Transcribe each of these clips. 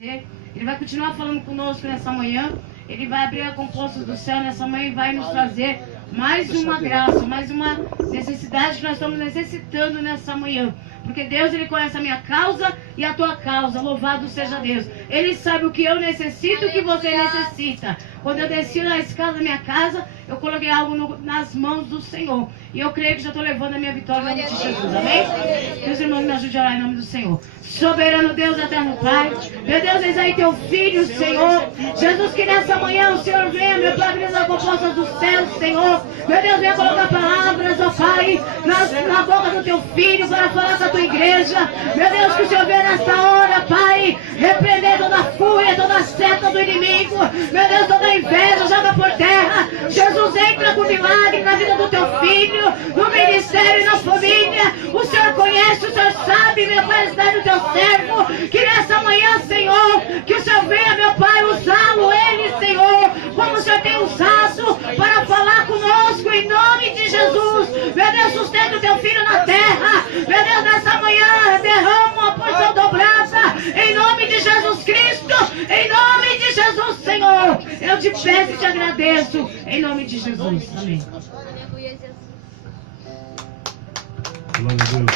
Ele vai continuar falando conosco nessa manhã. Ele vai abrir a compostas do céu nessa manhã e vai nos trazer mais uma graça, mais uma necessidade que nós estamos necessitando nessa manhã. Porque Deus, Ele conhece a minha causa e a tua causa. Louvado seja Deus. Ele sabe o que eu necessito e o que você necessita. Quando eu desci na escada da minha casa, eu coloquei algo nas mãos do Senhor. E eu creio que já estou levando a minha vitória em nome de Jesus. Amém? Que os irmãos me ajudem a orar em nome do Senhor. Soberano Deus, eterno Pai. Meu Deus, eis aí teu filho, Senhor. Jesus, que nessa manhã o Senhor venha, meu Pai, abrir as compostas do céu, Senhor. Meu Deus, venha colocar palavras, ó Pai, na boca do teu filho para falar com a tua igreja. Meu Deus, que o Senhor venha nesta hora, Pai, repreender toda a fúria, toda a seta do inimigo. Meu Deus, toda a inveja, joga por terra. Jesus, entra com milagre na vida do teu filho, no ministério e na família. O Senhor conhece, o Senhor sabe, meu Pai, está do teu servo. Que nessa manhã, Senhor, que o Senhor venha, meu Pai, usá-lo, ele, Senhor, como o Senhor tem usado para falar conosco, em nome de Jesus. Meu Deus, sustenta o teu filho na terra. Meu Deus, nessa manhã, derrama uma porção dobrada, em nome de Jesus Cristo, em nome de Jesus, Senhor. Eu te peço e te agradeço, em nome de Jesus. Amém. Glória a Deus.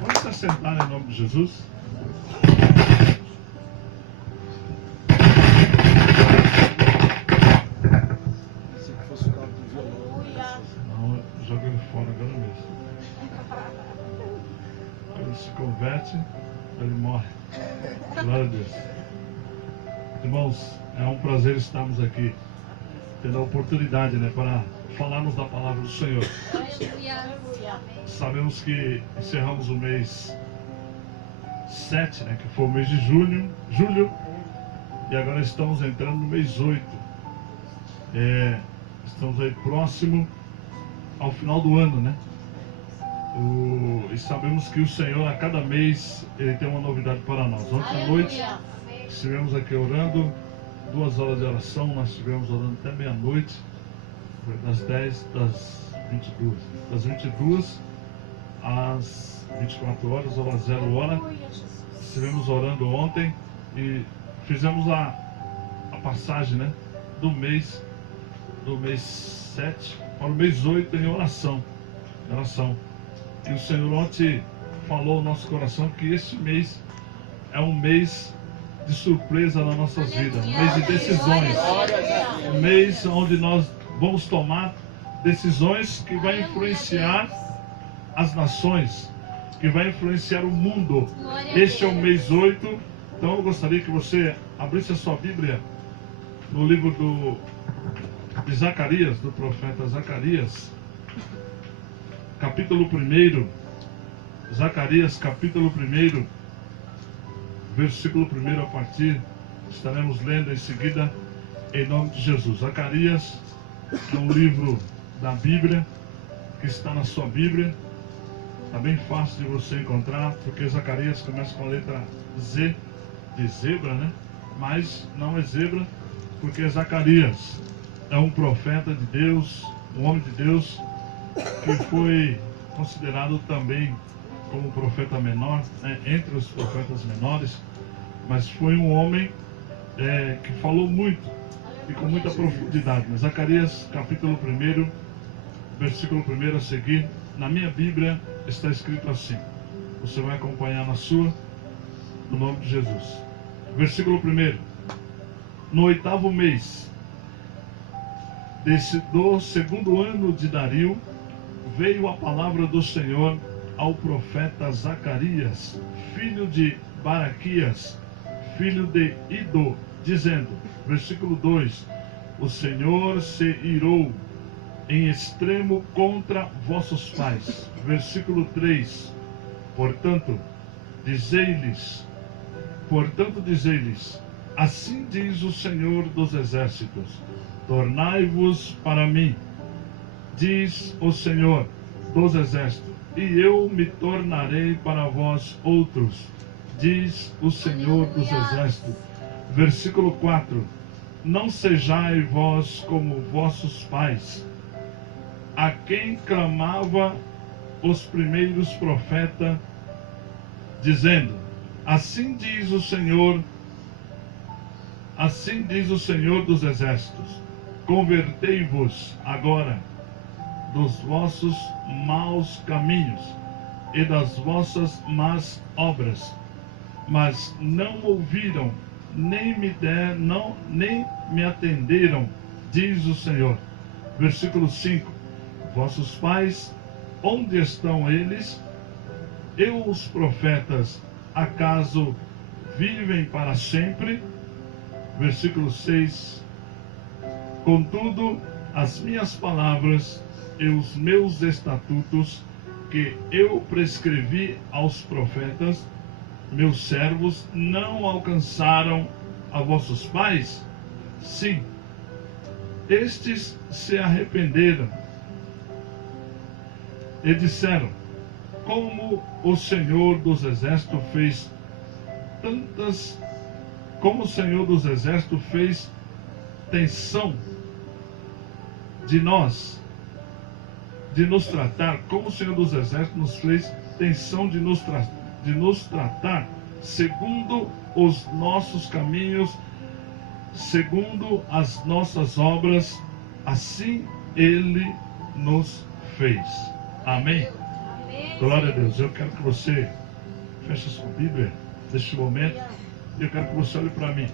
Vamos se assentar em nome de Jesus. Se fosse o cabo do violão. Não, joga ele fora agora mesmo. Ele se converte, ele morre. Glória a Deus. Irmãos, é um prazer estarmos aqui, tendo a oportunidade, para falarmos da palavra do Senhor. Sabemos que encerramos o mês 7, que foi o mês de julho, e agora estamos entrando no mês 8. Estamos aí próximo ao final do ano, E sabemos que o Senhor, a cada mês, Ele tem uma novidade para nós. Ontem à noite, estivemos aqui orando, 2 horas de oração, nós estivemos orando até meia-noite, foi das 10, das 22 às 24 horas, ou às 0 hora. Estivemos orando ontem e fizemos a passagem, do mês 7 para o mês 8 em oração. E o Senhor ontem falou ao nosso coração que este mês é um mês de surpresa nas nossas vidas, um mês de decisões, um mês onde nós vamos tomar decisões que vai influenciar as nações, que vai influenciar o mundo. Este é o mês 8, então eu gostaria que você abrisse a sua Bíblia no livro de Zacarias, do profeta Zacarias, capítulo 1, Zacarias, capítulo 1, versículo 1 a partir, estaremos lendo em seguida, em nome de Jesus. Zacarias é um livro da Bíblia, que está na sua Bíblia, está bem fácil de você encontrar, porque Zacarias começa com a letra Z, de zebra, mas não é zebra, porque Zacarias é um profeta de Deus, um homem de Deus, que foi considerado também como profeta menor, entre os profetas menores, mas foi um homem que falou muito e com muita profundidade. Zacarias capítulo 1, versículo 1 a seguir, na minha Bíblia está escrito assim, você vai acompanhar na sua, no nome de Jesus. Versículo 1: no 8º mês do 2º ano de Dario, veio a palavra do Senhor ao profeta Zacarias, filho de Baraquias, filho de Ido, dizendo, versículo 2: o Senhor se irou em extremo contra vossos pais. Versículo 3: portanto, dizei-lhes, assim diz o Senhor dos exércitos, tornai-vos para mim, diz o Senhor dos exércitos, e eu me tornarei para vós outros, diz o Senhor dos exércitos. Versículo 4: não sejai vós como vossos pais, a quem clamava os primeiros profetas dizendo: assim diz o Senhor dos Exércitos, convertei-vos agora dos vossos maus caminhos e das vossas más obras. Mas não ouviram, nem me atenderam, diz o Senhor. Versículo 5: vossos pais, onde estão eles? E os profetas, acaso vivem para sempre? Versículo 6: contudo, as minhas palavras e os meus estatutos que eu prescrevi aos profetas, meus servos, não alcançaram a vossos pais? Sim, estes se arrependeram e disseram: como o Senhor dos Exércitos fez tensão de nos tratar, como o Senhor dos Exércitos nos fez tensão de nos tratar segundo os nossos caminhos, segundo as nossas obras, assim Ele nos fez. Amém? Glória a Deus. Eu quero que você feche a sua Bíblia neste momento. Eu quero que você olhe para mim.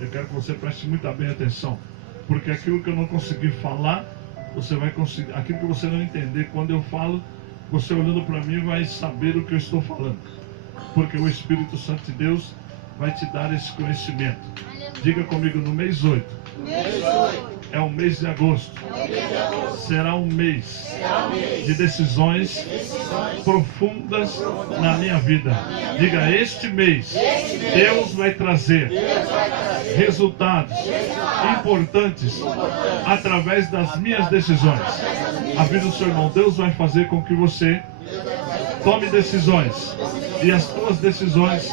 Eu quero que você preste muita bem atenção, porque aquilo que eu não consegui falar, você vai conseguir. Aquilo que você não entender quando eu falo, você olhando para mim vai saber o que eu estou falando, porque o Espírito Santo de Deus vai te dar esse conhecimento. Diga comigo: no mês 8, é o mês de agosto, será um mês de decisões profundas na minha vida. Diga: este mês Deus vai trazer resultados importantes através das minhas decisões. Avisa o seu irmão: Deus vai fazer com que você tome decisões, e as tuas decisões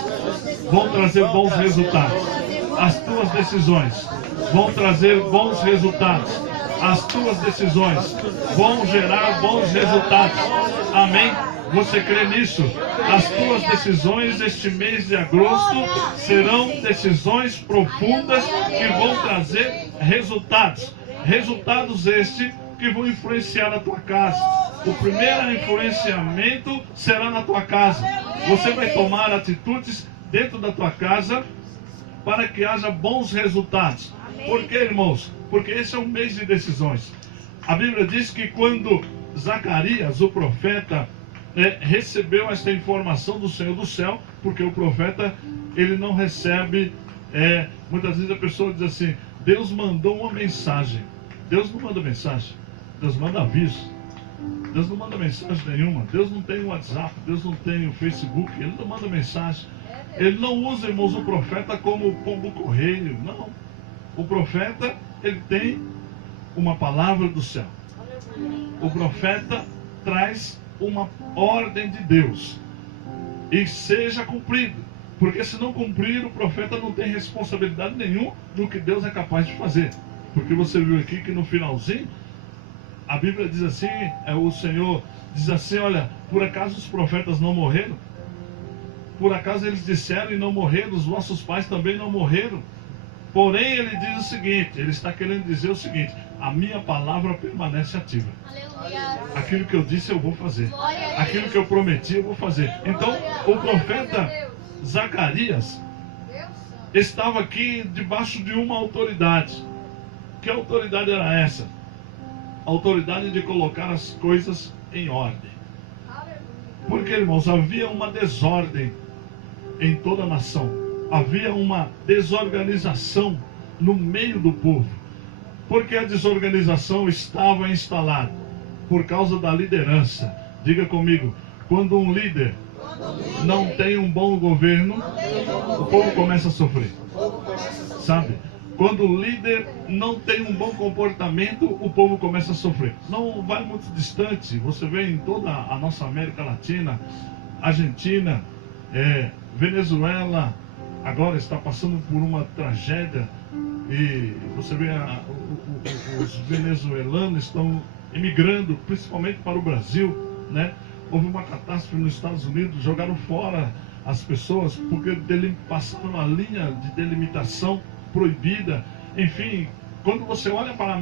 vão trazer bons resultados. As tuas decisões vão trazer bons resultados. As tuas decisões vão gerar bons resultados. Amém? Você crê nisso? As tuas decisões este mês de agosto serão decisões profundas que vão trazer resultados. Resultados estes que vão influenciar a tua casa. O primeiro influenciamento será na tua casa. Você vai tomar atitudes dentro da tua casa para que haja bons resultados. Por quê, irmãos? Porque esse é um mês de decisões. A Bíblia diz que quando Zacarias, o profeta, recebeu esta informação do Senhor do céu, porque o profeta, ele não recebe, muitas vezes a pessoa diz assim: Deus mandou uma mensagem. Deus não manda mensagem, Deus manda aviso. Deus não manda mensagem nenhuma. Deus não tem o WhatsApp, Deus não tem o Facebook, Ele não manda mensagem. Ele não usa, irmãos, o profeta como pombo correio, não. O profeta, ele tem uma palavra do céu. O profeta traz uma ordem de Deus e seja cumprido, porque se não cumprir, o profeta não tem responsabilidade nenhuma do que Deus é capaz de fazer. Porque você viu aqui que no finalzinho a Bíblia diz assim, o Senhor diz assim: olha, por acaso os profetas não morreram? Por acaso eles disseram e não morreram? Os vossos pais também não morreram? Porém, ele diz o seguinte, ele está querendo dizer o seguinte: a minha palavra permanece ativa. Aleluia. Aquilo que eu disse eu vou fazer. Aquilo que eu prometi eu vou fazer. Então, o profeta Zacarias estava aqui debaixo de uma autoridade. Que autoridade era essa? A autoridade de colocar as coisas em ordem. Porque, irmãos, havia uma desordem em toda a nação. Havia uma desorganização no meio do povo. Porque a desorganização estava instalada por causa da liderança. Diga comigo: quando um líder não tem um bom governo, o povo começa a sofrer. Sabe? Quando o líder não tem um bom comportamento, o povo começa a sofrer. Não vai muito distante, você vê em toda a nossa América Latina, Argentina, Venezuela, agora está passando por uma tragédia, e você vê os venezuelanos estão emigrando, principalmente para o Brasil, né? Houve uma catástrofe nos Estados Unidos, jogaram fora as pessoas, porque passaram uma linha de delimitação proibida. Enfim, quando você olha para a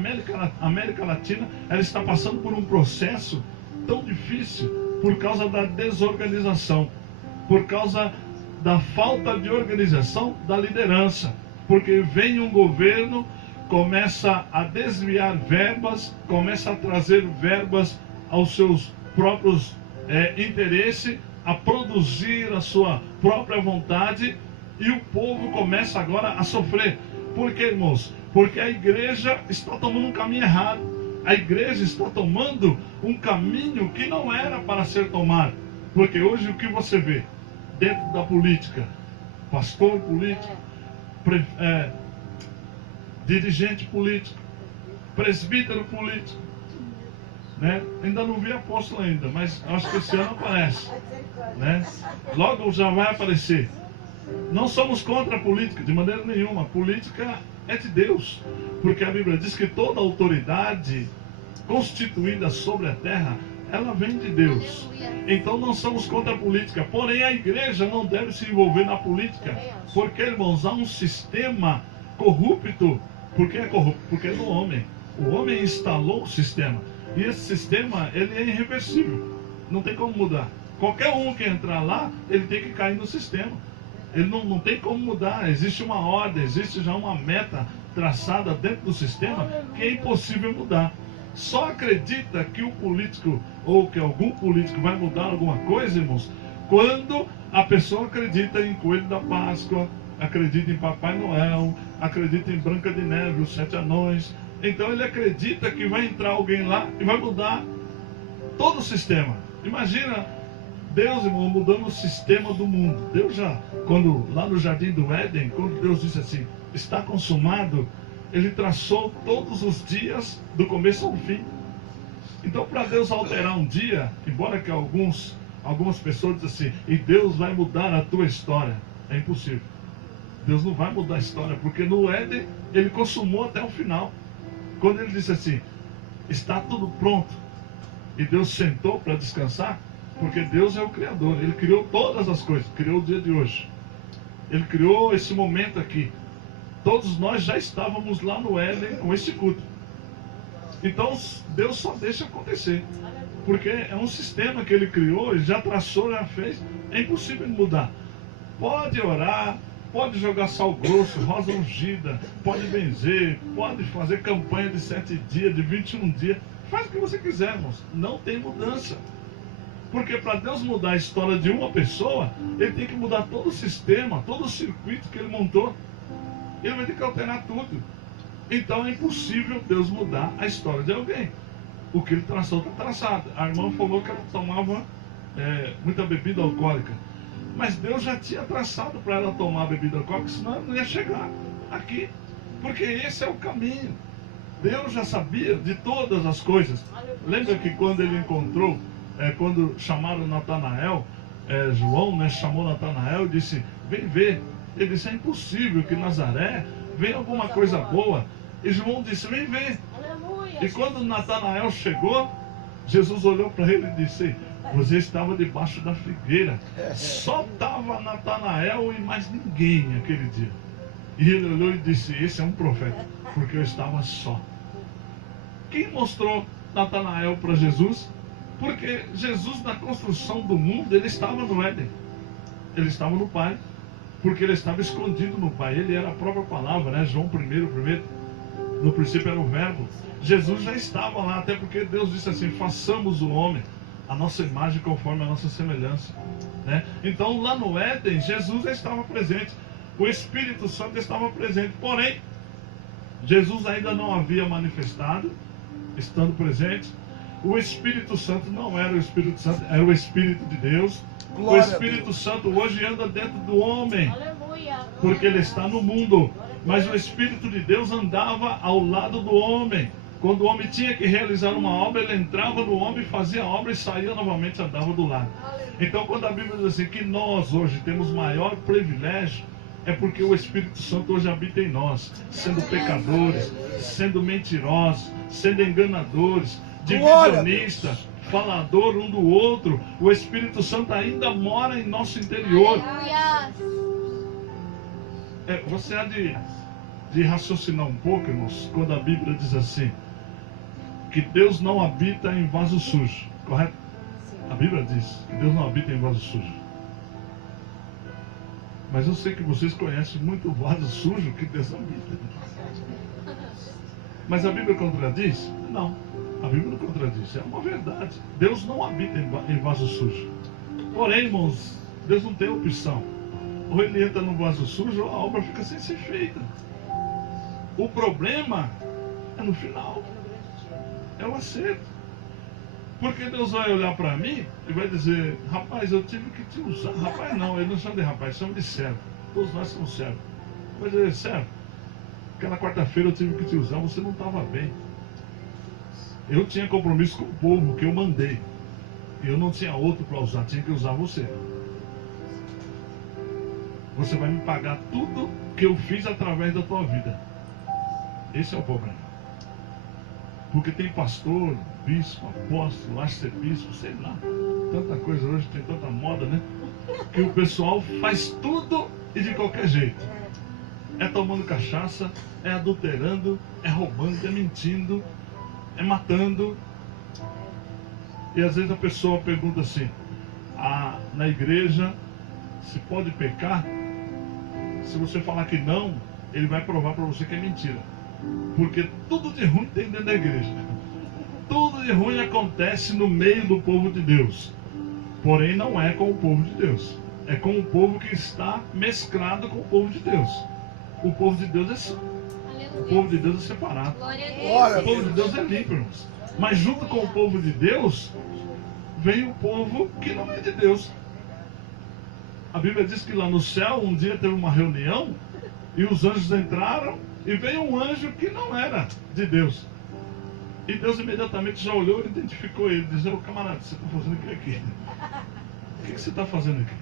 América Latina, ela está passando por um processo tão difícil por causa da desorganização, por causa da falta de organização da liderança, porque vem um governo, começa a desviar verbas, começa a trazer verbas aos seus próprios interesses, a produzir a sua própria vontade, e o povo começa agora a sofrer. Por quê, irmãos? Porque a igreja está tomando um caminho errado. A igreja está tomando um caminho que não era para ser tomado. Porque hoje o que você vê dentro da política? Pastor político, dirigente político, presbítero político, né? Ainda não vi apóstolo ainda, mas acho que esse ano aparece, né? Logo já vai aparecer. Não somos contra a política de maneira nenhuma. A política é de Deus, porque a Bíblia diz que toda autoridade constituída sobre a terra, ela vem de Deus. Então não somos contra a política, porém a igreja não deve se envolver na política, porque, irmãos, há um sistema corrupto. Por que é corrupto? Porque é do homem. O homem instalou o sistema, e esse sistema, ele é irreversível, não tem como mudar. Qualquer um que entrar lá, ele tem que cair no sistema. Ele não tem como mudar. Existe uma ordem, existe já uma meta traçada dentro do sistema que é impossível mudar. Só acredita que o político ou que algum político vai mudar alguma coisa, irmãos, quando a pessoa acredita em Coelho da Páscoa, acredita em Papai Noel, acredita em Branca de Neve, os 7 anões. Então ele acredita que vai entrar alguém lá e vai mudar todo o sistema. Imagina Deus, irmão, mudando o sistema do mundo. Deus já, quando lá no Jardim do Éden, quando Deus disse assim, está consumado, Ele traçou todos os dias do começo ao fim. Então, para Deus alterar um dia, embora que algumas pessoas dizem assim, e Deus vai mudar a tua história, é impossível. Deus não vai mudar a história, porque no Éden Ele consumou até o final. Quando Ele disse assim, está tudo pronto, e Deus sentou para descansar, porque Deus é o Criador, Ele criou todas as coisas, criou o dia de hoje, Ele criou esse momento aqui. Todos nós já estávamos lá no Éden com esse culto. Então Deus só deixa acontecer, porque é um sistema que Ele criou, Ele já traçou, já fez, é impossível mudar. Pode orar, pode jogar sal grosso, rosa ungida, pode benzer, pode fazer campanha de 7 dias, de 21 dias, faz o que você quiser, irmãos, não tem mudança. Porque para Deus mudar a história de uma pessoa, Ele tem que mudar todo o sistema, todo o circuito que Ele montou. Ele vai ter que alterar tudo. Então é impossível Deus mudar a história de alguém. O que Ele traçou está traçado. A irmã falou que ela tomava muita bebida alcoólica. Mas Deus já tinha traçado para ela tomar bebida alcoólica, senão ela não ia chegar aqui. Porque esse é o caminho. Deus já sabia de todas as coisas. Lembra que quando Ele encontrou, quando chamaram Natanael, João, né, chamou Natanael e disse, vem ver. Ele disse, é impossível que Nazaré venha alguma coisa boa. E João disse, vem ver. E quando Natanael chegou, Jesus olhou para ele e disse, você estava debaixo da figueira. Só estava Natanael e mais ninguém aquele dia. E ele olhou e disse, esse é um profeta, porque eu estava só. Quem mostrou Natanael para Jesus? Porque Jesus, na construção do mundo, Ele estava no Éden. Ele estava no Pai. Porque Ele estava escondido no Pai. Ele era a própria palavra, né? João 1, no princípio era o verbo. Jesus já estava lá, até porque Deus disse assim, façamos o homem a nossa imagem conforme a nossa semelhança, né? Então lá no Éden, Jesus já estava presente. O Espírito Santo estava presente. Porém, Jesus ainda não havia manifestado, estando presente. O Espírito Santo não era o Espírito Santo, era o Espírito de Deus. Glória o Espírito Santo hoje anda dentro do homem, porque ele está no mundo. Mas o Espírito de Deus andava ao lado do homem. Quando o homem tinha que realizar uma obra, ele entrava no homem, fazia a obra e saía novamente, andava do lado. Então quando a Bíblia diz assim, que nós hoje temos maior privilégio, é porque o Espírito Santo hoje habita em nós, sendo pecadores, sendo mentirosos, sendo enganadores, divisionistas, falador um do outro. O Espírito Santo ainda mora em nosso interior. Você há de raciocinar um pouco, irmãos, quando a Bíblia diz assim, que Deus não habita em vaso sujo, correto? A Bíblia diz que Deus não habita em vaso sujo. Mas eu sei que vocês conhecem muito vaso sujo que Deus habita. Mas a Bíblia contradiz? Não, a Bíblia não contradiz, é uma verdade. Deus não habita em vaso sujo. Porém, irmãos, Deus não tem opção. Ou ele entra no vaso sujo ou a obra fica sem ser feita. O problema é no final. É o acerto. Porque Deus vai olhar para mim e vai dizer, rapaz, eu tive que te usar. Rapaz não, ele não chama de rapaz, chama de servo. Todos nós somos servos. Vai dizer, servo, aquela quarta-feira eu tive que te usar, você não estava bem. Eu tinha compromisso com o povo que eu mandei. E eu não tinha outro para usar, tinha que usar você. Você vai me pagar tudo que eu fiz através da tua vida. Esse é o problema. Porque tem pastor, bispo, apóstolo, arcebispo, sei lá. Tanta coisa hoje, tem tanta moda, né? Que o pessoal faz tudo e de qualquer jeito. É tomando cachaça, é adulterando, é roubando, é mentindo, é matando. E às vezes a pessoa pergunta assim, na igreja, se pode pecar? Se você falar que não, ele vai provar para você que é mentira. Porque tudo de ruim tem dentro da igreja. Tudo de ruim acontece no meio do povo de Deus. Porém não é com o povo de Deus. É com o povo que está mesclado com o povo de Deus. O povo de Deus é santo. O povo de Deus é separado. O povo de Deus é limpo, irmãos. Mas junto com o povo de Deus, vem o povo que não é de Deus. A Bíblia diz que lá no céu, um dia teve uma reunião, e os anjos entraram, e veio um anjo que não era de Deus. E Deus imediatamente já olhou e identificou ele, dizendo, camarada, você está fazendo o que aqui? O que você está fazendo aqui?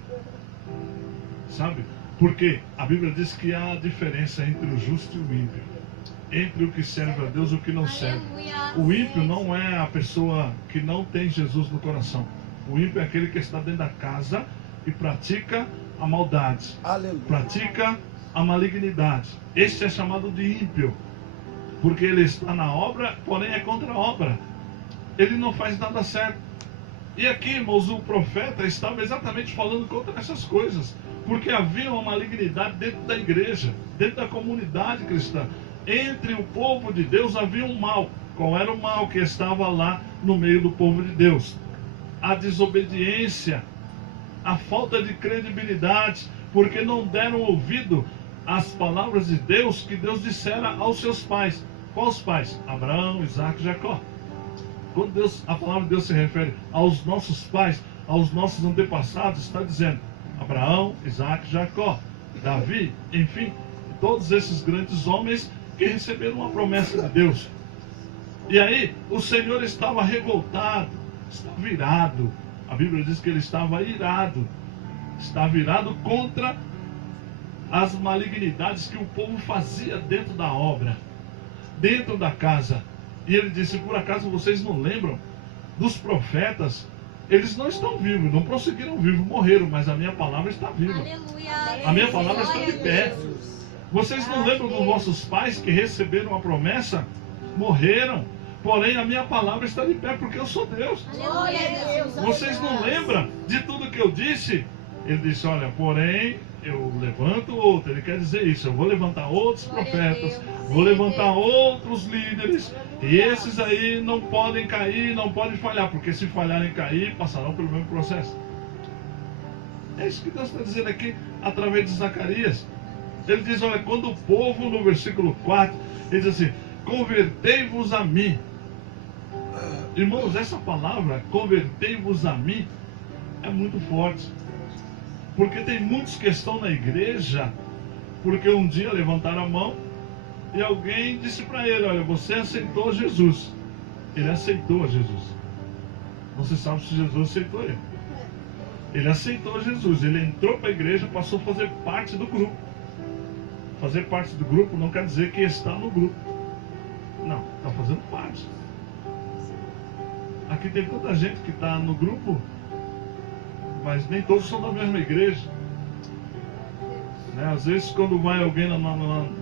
Sabe? Porque a Bíblia diz que há diferença entre o justo e o ímpio. Entre o que serve a Deus e o que não serve. O ímpio não é a pessoa que não tem Jesus no coração. O ímpio é aquele que está dentro da casa e pratica a maldade. Aleluia. Pratica a malignidade. Este é chamado de ímpio. Porque ele está na obra, porém é contra a obra. Ele não faz nada certo. E aqui, irmãos, o profeta estava exatamente falando contra essas coisas. Porque havia uma malignidade dentro da igreja, dentro da comunidade cristã. Entre o povo de Deus havia um mal. Qual era o mal que estava lá no meio do povo de Deus? A desobediência, a falta de credibilidade, porque não deram ouvido às palavras de Deus que Deus dissera aos seus pais. Quais pais? Abraão, Isaac e Jacó. Quando a palavra de Deus se refere aos nossos pais, aos nossos antepassados, está dizendo Abraão, Isaac e Jacó, Davi, enfim, todos esses grandes homens que receberam uma promessa de Deus. E aí, o Senhor estava revoltado, estava irado. A Bíblia diz que ele estava irado. Estava irado contra as malignidades que o povo fazia dentro da obra, dentro da casa. E ele disse, por acaso vocês não lembram dos profetas? Eles não estão vivos, não prosseguiram vivos, morreram, mas a minha palavra está viva. A minha palavra está de pé. Vocês não lembram dos vossos pais que receberam a promessa? Morreram. Porém, a minha palavra está de pé, porque eu sou Deus. Vocês não lembram de tudo que eu disse? Ele disse, olha, porém, eu levanto outro. Ele quer dizer isso, eu vou levantar outros profetas, vou levantar outros líderes, e esses aí não podem cair, não podem falhar, porque se falharem cair, passarão pelo mesmo processo. É isso que Deus está dizendo aqui, através de Zacarias. Ele diz, olha, quando o povo, no versículo 4, ele diz assim, convertei-vos a mim. Irmãos, essa palavra, convertei-vos a mim, é muito forte. Porque tem muitos que estão na igreja, porque um dia levantaram a mão e alguém disse para ele, olha, você aceitou Jesus. Ele aceitou Jesus. Não se sabe se Jesus aceitou ele. Ele aceitou Jesus, ele entrou para a igreja, passou a fazer parte do grupo. Fazer parte do grupo não quer dizer que está no grupo. Não, está fazendo parte. Aqui tem tanta gente que está no grupo, mas nem todos são da mesma igreja. Né? Às vezes, quando vai alguém no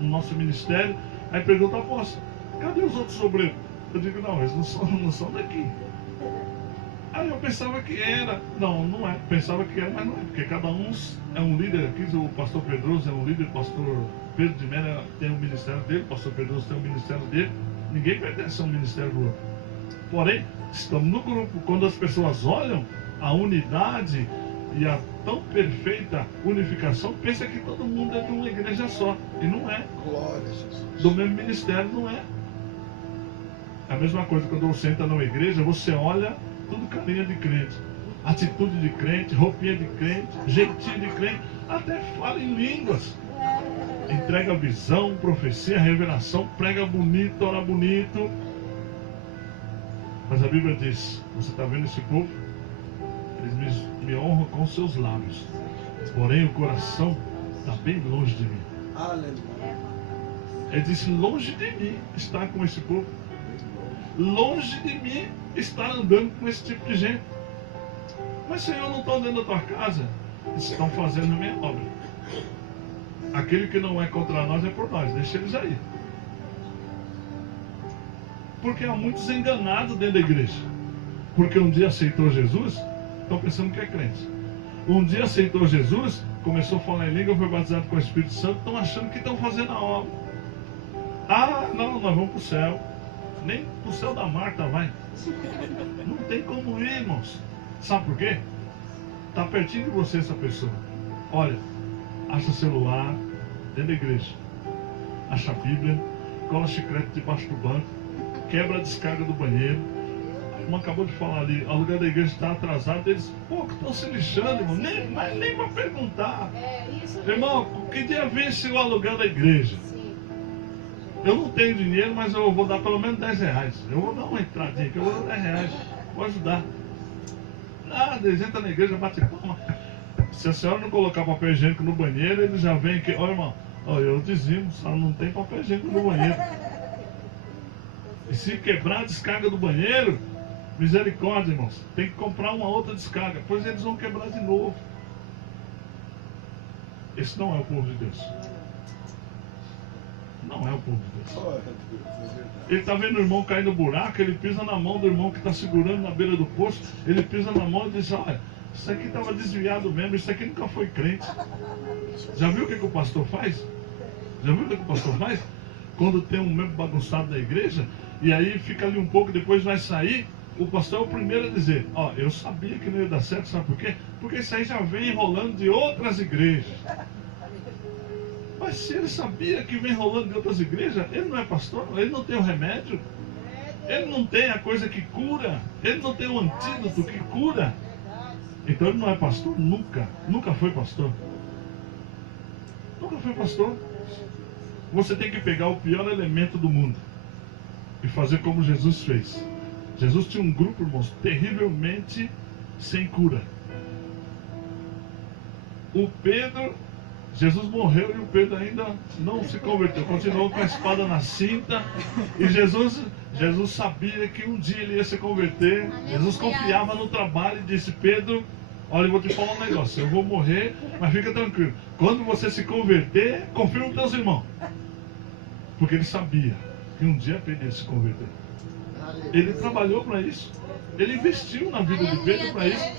nosso ministério, aí pergunta, apóstolo, cadê os outros obreiros? Eu digo, não, eles não são daqui. Aí eu pensava que era. Não é. Pensava que era, mas não é. Porque cada um é um líder aqui. O pastor Pedroso é um líder, o pastor Pedro de Mera tem um ministério dele, o pastor Pedroso tem um ministério dele. Ninguém pertence a um ministério do outro. Porém, estamos no grupo. Quando as pessoas olham a unidade e a tão perfeita unificação, pensa que todo mundo é de uma igreja só. E não é. Glória a Jesus. Do mesmo ministério, não é. A mesma coisa, quando você entra numa igreja, você olha tudo carinha de crente, atitude de crente, roupinha de crente, jeitinho de crente, até fala em línguas, entrega visão, profecia, revelação, prega bonito, ora bonito. Mas a Bíblia diz, você está vendo esse povo? Eles me honram com seus lábios, porém o coração está bem longe de mim. Aleluia. Ele disse, longe de mim estar com esse povo. Longe de mim estar andando com esse tipo de gente. Mas Senhor, eu não estou dentro da tua casa. Eles estão fazendo a minha obra. Aquele que não é contra nós é por nós. Deixa eles aí. Porque há muitos enganados dentro da igreja. Porque um dia aceitou Jesus, estão pensando que é crente. Um dia aceitou Jesus, começou a falar em língua, foi batizado com o Espírito Santo, estão achando que estão fazendo a obra. Ah, não, nós vamos para o céu. Nem para o céu da Marta vai. Não tem como ir, irmãos. Sabe por quê? Está pertinho de você essa pessoa. Olha, acha celular dentro da igreja. Acha a Bíblia, cola chiclete debaixo do banco, quebra a descarga do banheiro. A irmã acabou de falar ali, o aluguel da igreja está atrasado. Eles, estão se lixando, irmão. Nem para perguntar. Irmão, que dia vence o aluguel da igreja? Eu não tenho dinheiro, mas eu vou dar pelo menos 10 reais. Eu vou dar uma entradinha aqui, eu vou dar 10 reais. Vou ajudar. Nada, eles entram na igreja, bate palma. Se a senhora não colocar papel higiênico no banheiro, ele já vem aqui. Ó, irmão, eu dizimo, só não tem papel higiênico no banheiro. E se quebrar a descarga do banheiro, misericórdia, irmãos, tem que comprar uma outra descarga. Pois eles vão quebrar de novo. Esse não é o povo de Deus. Não é o povo de Deus. Ele está vendo o irmão cair no buraco, ele pisa na mão do irmão que está segurando na beira do poço, ele pisa na mão e diz, olha, isso aqui estava desviado mesmo, isso aqui nunca foi crente. Já viu o que o pastor faz? Já viu o que o pastor faz? Quando tem um membro bagunçado da igreja, e aí fica ali um pouco, depois vai sair, o pastor é o primeiro a dizer, eu sabia que não ia dar certo, sabe por quê? Porque isso aí já vem enrolando de outras igrejas. Mas se ele sabia que vem rolando de outras igrejas, ele não é pastor, ele não tem o remédio, ele não tem a coisa que cura, ele não tem o antídoto que cura. Então ele não é pastor nunca foi pastor. Nunca foi pastor. Você tem que pegar o pior elemento do mundo e fazer como Jesus fez. Jesus tinha um grupo, irmãos, terrivelmente sem cura. O Pedro... Jesus morreu e o Pedro ainda não se converteu, continuou com a espada na cinta. E Jesus sabia que um dia ele ia se converter. Jesus confiava no trabalho e disse, Pedro, olha, eu vou te falar um negócio, eu vou morrer, mas fica tranquilo. Quando você se converter, confia nos teus irmãos. Porque ele sabia que um dia Pedro ia se converter. Ele trabalhou para isso. Ele investiu na vida de Pedro para isso.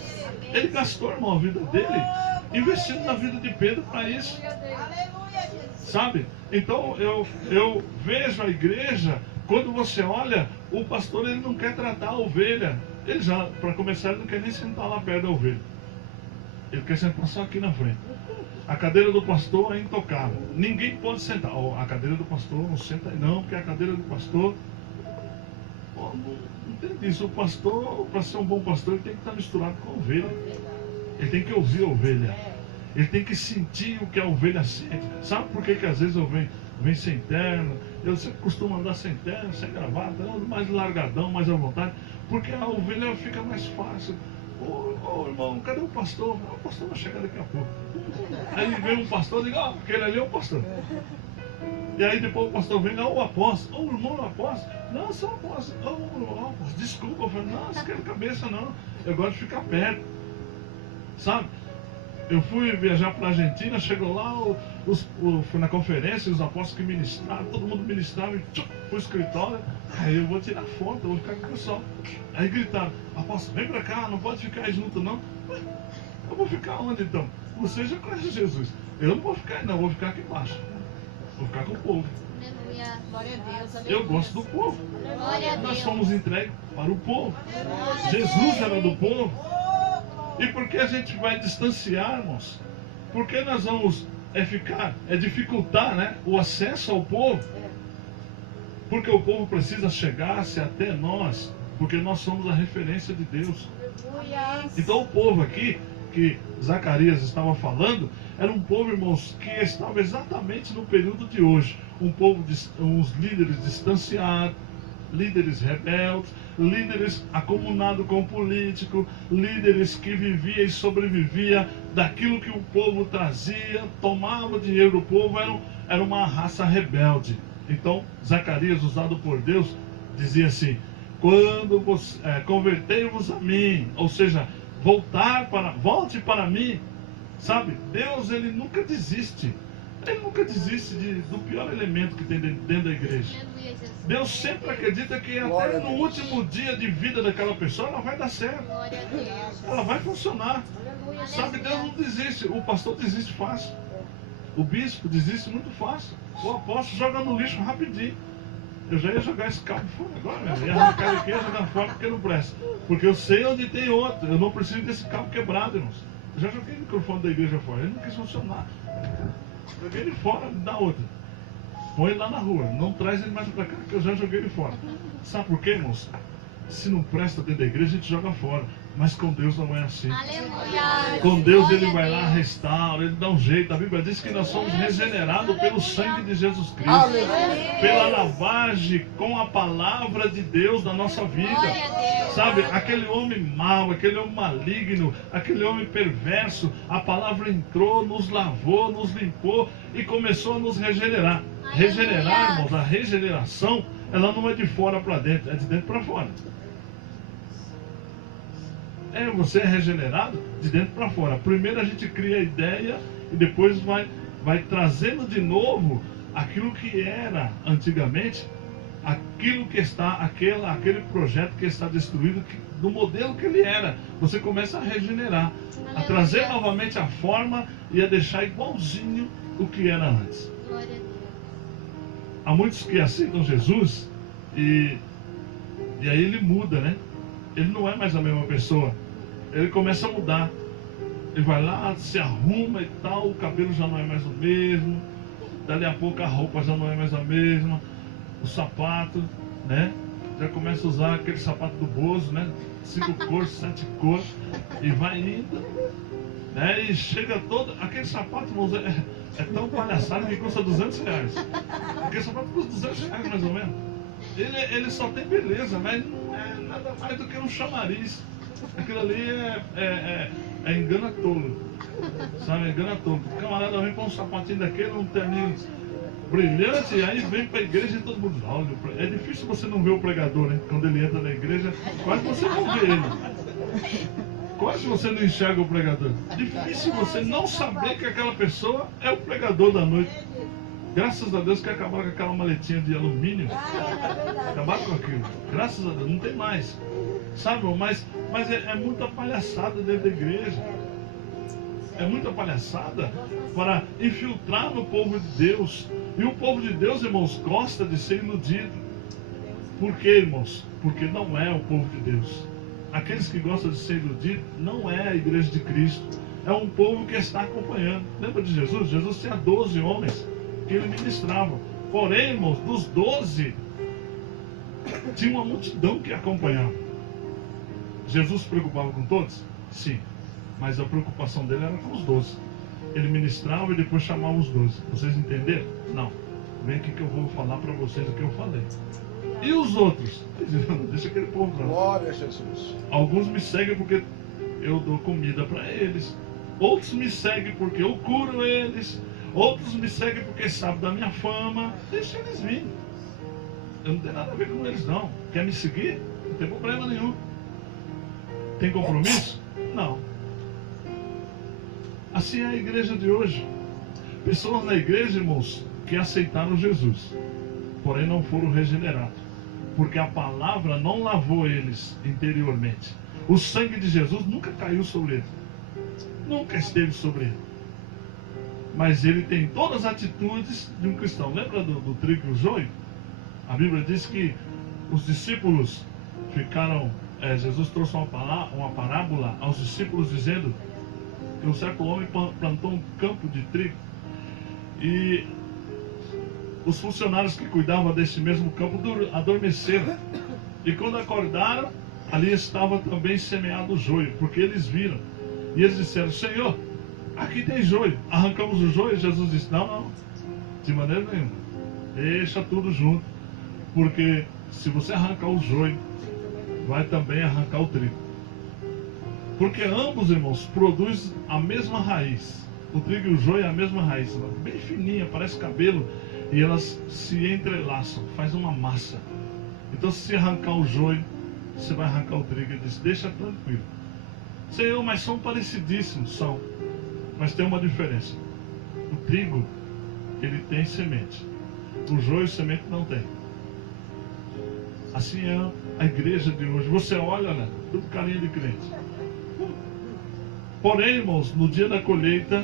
Ele gastou, irmão, a vida dele investindo na vida de Pedro para isso. Sabe? Então eu vejo a igreja, quando você olha, o pastor ele não quer tratar a ovelha. Ele já, para começar, ele não quer nem sentar lá perto da ovelha. Ele quer sentar só aqui na frente. A cadeira do pastor é intocável. Ninguém pode sentar. A cadeira do pastor não senta aí não, porque a cadeira do pastor... Não tem isso. O pastor, para ser um bom pastor, ele tem que estar misturado com a ovelha. Ele tem que ouvir a ovelha. Ele tem que sentir o que a ovelha sente. Sabe por que às vezes eu venho sem terno? Eu sempre costumo andar sem terno, sem gravata, ando mais largadão, mais à vontade. Porque a ovelha fica mais fácil. Ô irmão, cadê o pastor? O pastor vai chegar daqui a pouco. Aí vem um pastor e diz, aquele ali é o pastor. E aí depois o pastor vem, o apóstolo. O irmão é o apóstolo. Não, só apóstolo. Desculpa. Eu falei, não, não quero cabeça não. Eu gosto de ficar perto. Sabe? Eu fui viajar para a Argentina, chegou lá, fui na conferência, os apóstolos que ministraram, todo mundo ministrava, e fui pro escritório, aí eu vou tirar foto, eu vou ficar com o pessoal. Aí gritaram, apóstolo, vem para cá, não pode ficar aí junto não. Ué, eu vou ficar onde então? Você já conhece Jesus. Eu não vou ficar aí não, eu vou ficar aqui embaixo. Vou ficar com o povo. Aleluia. Glória a Deus. Eu gosto do povo. Glória a Deus. Nós fomos entregues para o povo. Jesus era do povo. E por que a gente vai distanciar, irmãos? Por que nós vamos dificultar, né, o acesso ao povo? Porque o povo precisa chegar-se até nós, porque nós somos a referência de Deus. Então o povo aqui, que Zacarias estava falando, era um povo, irmãos, que estava exatamente no período de hoje. Um povo, uns líderes distanciados, líderes rebeldes, líderes acomunados com o político, líderes que viviam e sobreviviam daquilo que o povo trazia, tomava dinheiro do povo, era uma raça rebelde. Então, Zacarias, usado por Deus, dizia assim, quando convertei-vos a mim, ou seja, volte para mim, sabe? Deus, ele nunca desiste. Ele nunca desiste do pior elemento que tem dentro da igreja. Deus sempre acredita que até no último dia de vida daquela pessoa, ela vai dar certo. Ela vai funcionar. Sabe, Deus não desiste. O pastor desiste fácil. O bispo desiste muito fácil. O apóstolo joga no lixo rapidinho. Eu já ia jogar esse cabo fora agora, mesmo. Ia arrancar ele aqui e ia jogar fora porque não presta. Porque eu sei onde tem outro. Eu não preciso desse cabo quebrado, irmãos. Eu já joguei o microfone da igreja fora. Ele não quis funcionar. Joguei ele fora, dá outra. Põe ele lá na rua. Não traz ele mais pra cá, que eu já joguei ele fora. Sabe por quê, irmãos? Se não presta dentro da igreja, a gente joga fora. Mas com Deus não é assim. Aleluia. Com Deus ele vai lá, restaura, ele dá um jeito. A Bíblia diz que nós somos regenerados pelo sangue de Jesus Cristo. Pela lavagem com a palavra de Deus na nossa vida. Sabe, aquele homem mau, aquele homem maligno, aquele homem perverso, a palavra entrou, nos lavou, nos limpou e começou a nos regenerar. Regenerar, irmãos, a regeneração, ela não é de fora para dentro, é de dentro para fora. Você é regenerado de dentro para fora. Primeiro a gente cria a ideia e depois vai trazendo de novo aquilo que era antigamente, aquilo que está, aquele projeto que está destruído, do modelo que ele era. Você começa a regenerar, a trazer novamente a forma e a deixar igualzinho o que era antes. Há muitos que aceitam Jesus e aí ele muda, né? Ele não é mais a mesma pessoa. Ele começa a mudar. Ele vai lá, se arruma e tal, o cabelo já não é mais o mesmo. Dali a pouco a roupa já não é mais a mesma. O sapato, né? Já começa a usar aquele sapato do Bozo, né? 5 cores, 7 cores. E vai indo, né? E chega todo... Aquele sapato, irmãos, é tão palhaçado que custa R$200. Aquele sapato custa R$200 mais ou menos. Ele só tem beleza, mas não é nada mais do que um chamariz. Aquilo ali é engana tolo. Sabe, engana tolo. O camarada vem com um sapatinho daquele, um terninho brilhante, e aí vem para a igreja e todo mundo olha. É difícil você não ver o pregador, né? Quando ele entra na igreja, quase você não vê ele. Quase você não enxerga o pregador. É difícil você não saber que aquela pessoa é o pregador da noite. Graças a Deus que acabaram com aquela maletinha de alumínio. Acabaram com aquilo. Graças a Deus, não tem mais. Sabe, mas é muita palhaçada dentro da igreja. É muita palhaçada para infiltrar no povo de Deus. E o povo de Deus, irmãos, gosta de ser iludido. Por quê, irmãos? Porque não é o povo de Deus. Aqueles que gostam de ser iludidos não é a igreja de Cristo. É um povo que está acompanhando. Lembra de Jesus? Jesus tinha 12 homens que ele ministrava. Porém, irmãos, dos 12, tinha uma multidão que acompanhava. Jesus se preocupava com todos? Sim. Mas a preocupação dele era com os 12. Ele ministrava e depois chamava os 12. Vocês entenderam? Não. Vem aqui que eu vou falar para vocês o que eu falei. E os outros? Deixa aquele povo lá. Glória a Jesus. Alguns me seguem porque eu dou comida para eles. Outros me seguem porque eu curo eles. Outros me seguem porque sabem da minha fama. Deixa eles virem. Eu não tenho nada a ver com eles, não. Quer me seguir? Não tem problema nenhum. Tem compromisso? Não. Assim é a igreja de hoje. Pessoas na igreja, irmãos, que aceitaram Jesus, porém não foram regenerados, porque a palavra não lavou eles interiormente. O sangue de Jesus nunca caiu sobre eles, nunca esteve sobre ele, mas ele tem todas as atitudes de um cristão. Lembra do trigo e o joio? A Bíblia diz que os discípulos ficaram, Jesus trouxe uma parábola aos discípulos dizendo que um certo homem plantou um campo de trigo e os funcionários que cuidavam desse mesmo campo adormeceram, e quando acordaram, ali estava também semeado o joio, porque eles viram, e eles disseram: Senhor, aqui tem joio, arrancamos o joio? Jesus disse: não, de maneira nenhuma, deixa tudo junto, porque se você arrancar o joio, vai também arrancar o trigo, porque ambos, irmãos, produzem a mesma raiz. O trigo e o joio é a mesma raiz, bem fininha, parece cabelo, e elas se entrelaçam, faz uma massa. Então, se arrancar o joio, você vai arrancar o trigo. Ele diz: deixa tranquilo. Senhor, mas são parecidíssimos, são, mas tem uma diferença. O trigo, ele tem semente, o joio, semente não tem. Assim é a igreja de hoje. Você olha, né? Tudo carinha de crente. Porém, irmãos, no dia da colheita,